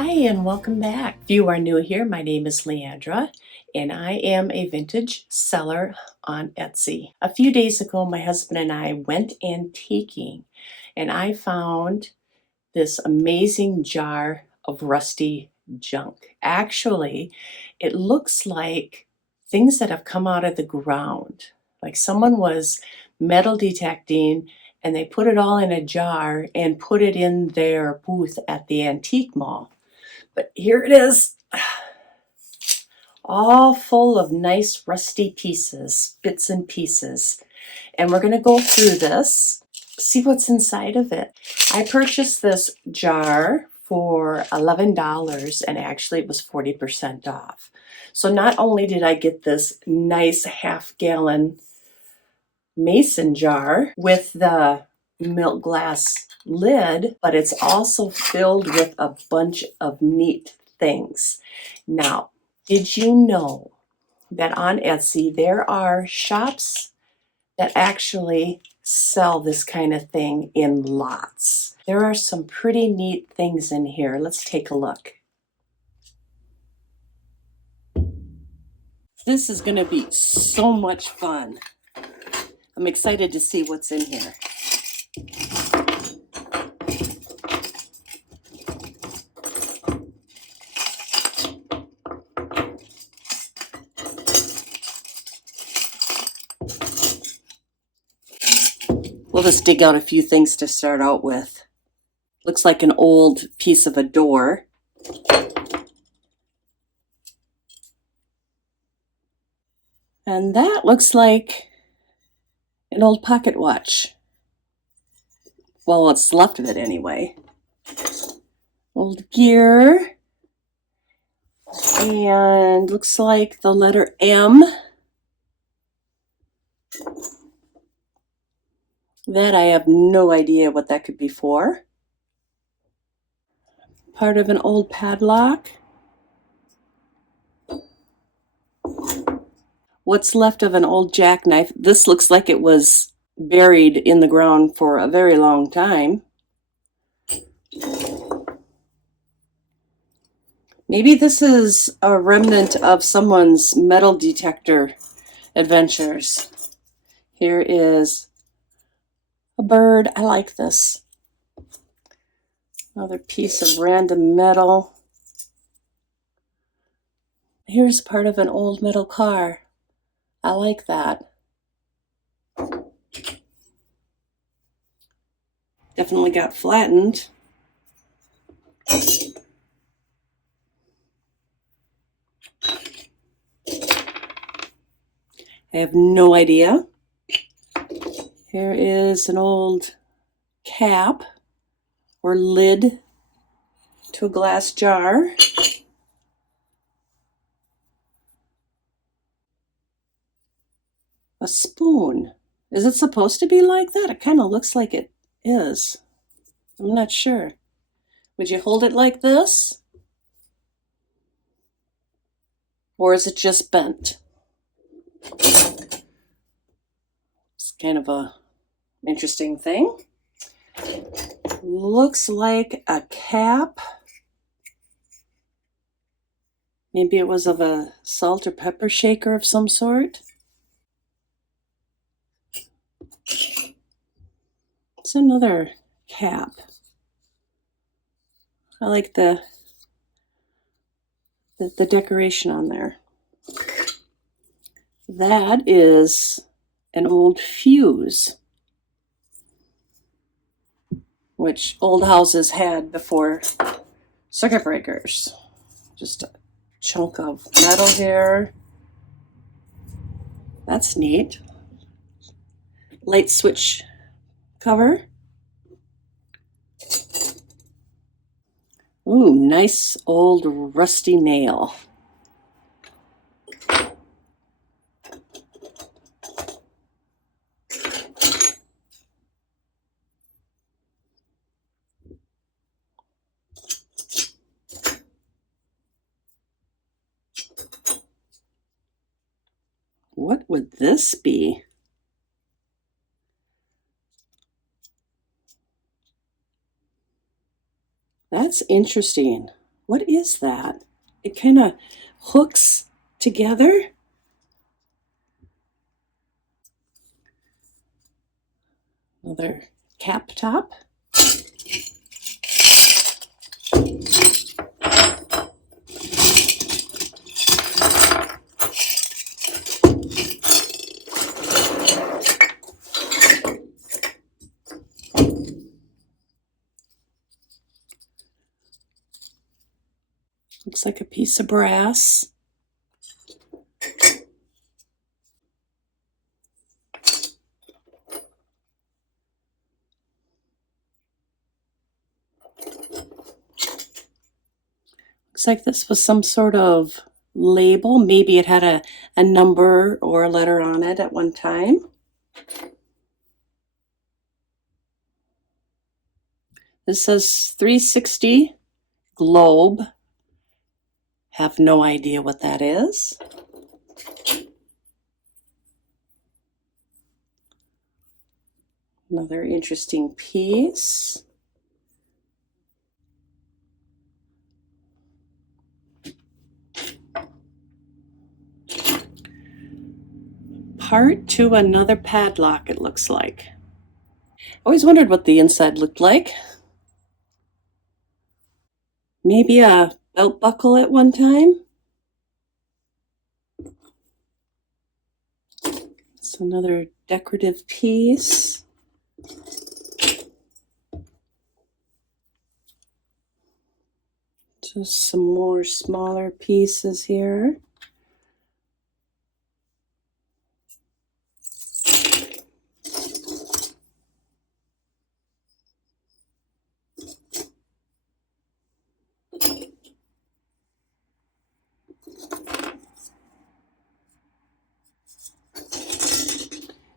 Hi and welcome back. If you are new here, my name is Leandra and I am a vintage seller on Etsy. A few days ago, my husband and I went antiquing and I found this amazing jar of rusty junk. Actually, it looks like things that have come out of the ground. Like someone was metal detecting and they put it all in a jar and put it in their booth at the antique mall. But here it is, all full of nice rusty pieces, bits and pieces. And we're going to go through this, see what's inside of it. I purchased this jar for $11 and actually it was 40% off. So not only did I get this nice half-gallon mason jar with the milk glass lid, but it's also filled with a bunch of neat things. Now, did you know that on Etsy there are shops that actually sell this kind of thing in lots? There are some pretty neat things in here. Let's take a look. This is going to be so much fun. I'm excited to see what's in here. We'll just dig out a few things to start out with. Looks like an old piece of a door. And that looks like an old pocket watch. Well, what's left of it anyway. Old gear. And looks like the letter M. That I have no idea what that could be for. Part of an old padlock. What's left of an old jackknife. This looks like it was buried in the ground for a very long time. Maybe this is a remnant of someone's metal detector adventures. Here is a bird. I like this. Another piece of random metal. Here's part of an old metal car. I like that. Definitely got flattened. I have no idea. Here is an old cap or lid to a glass jar. A spoon. Is it supposed to be like that? It kind of looks like it is. I'm not sure. Would you hold it like this? Or is it just bent? It's kind of a interesting thing. Looks like a cap. Maybe it was of a salt or pepper shaker of some sort. It's another cap. I like the decoration on there. That is an old fuse, which old houses had before circuit breakers. Just a chunk of metal here. That's neat. Light switch cover. Ooh, nice old rusty nail. What would this be? That's interesting. What is that? It kind of hooks together. Another cap top. Looks like a piece of brass. Looks like this was some sort of label. Maybe it had a number or a letter on it at one time. This says 360 globe. Have no idea what that is. Another interesting piece. Part to another padlock, it looks like. I always wondered what the inside looked like. Maybe a belt buckle at one time. It's another decorative piece. Just some more smaller pieces here.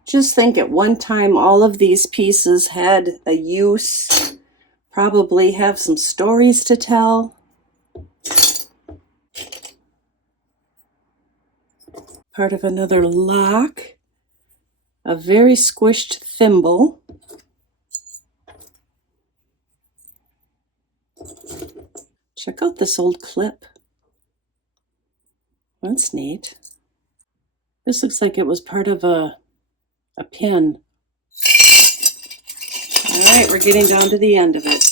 Just think at one time all of these pieces had a use, probably have some stories to tell. Part of another lock, a very squished thimble. Check out this old clip. That's neat. This looks like it was part of a pin. All right, we're getting down to the end of it.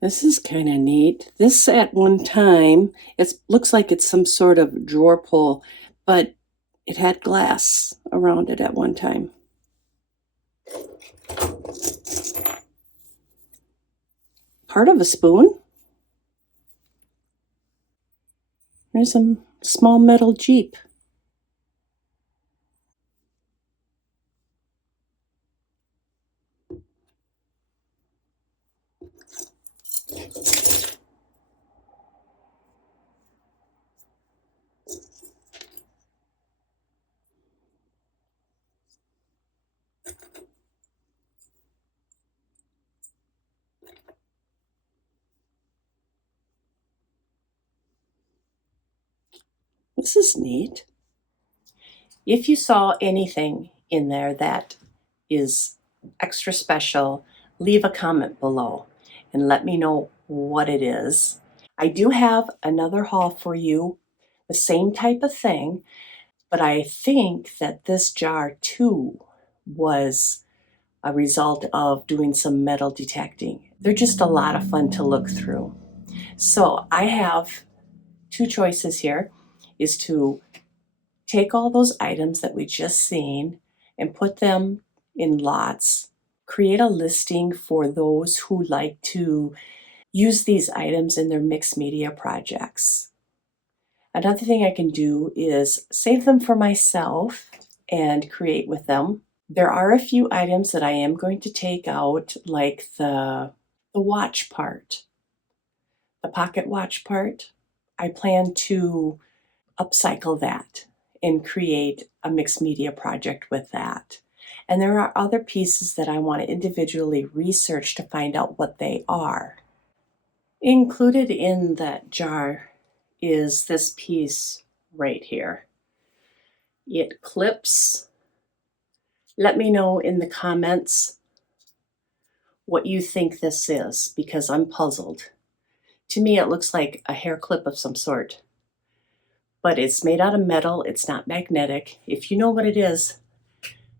This is kind of neat. This at one time, it looks like it's some sort of drawer pull, but it had glass around it at one time. Part of a spoon. There's a small metal Jeep. This is neat. If you saw anything in there that is extra special, leave a comment below and let me know what it is. I do have another haul for you, the same type of thing, but I think that this jar too was a result of doing some metal detecting. They're just a lot of fun to look through. So I have two choices here, is to take all those items that we just seen and put them in lots, create a listing for those who like to use these items in their mixed media projects. Another thing I can do is save them for myself and create with them. There are a few items that I am going to take out, like the watch part, the pocket watch part. I plan to upcycle that and create a mixed media project with that. And there are other pieces that I want to individually research to find out what they are. Included in that jar is this piece right here. It clips. Let me know in the comments what you think this is, because I'm puzzled. To me, it looks like a hair clip of some sort, but it's made out of metal. It's not magnetic. If you know what it is,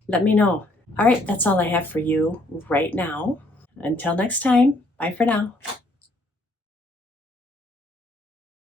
let me know. All right, that's all I have for you right now. Until next time, bye for now.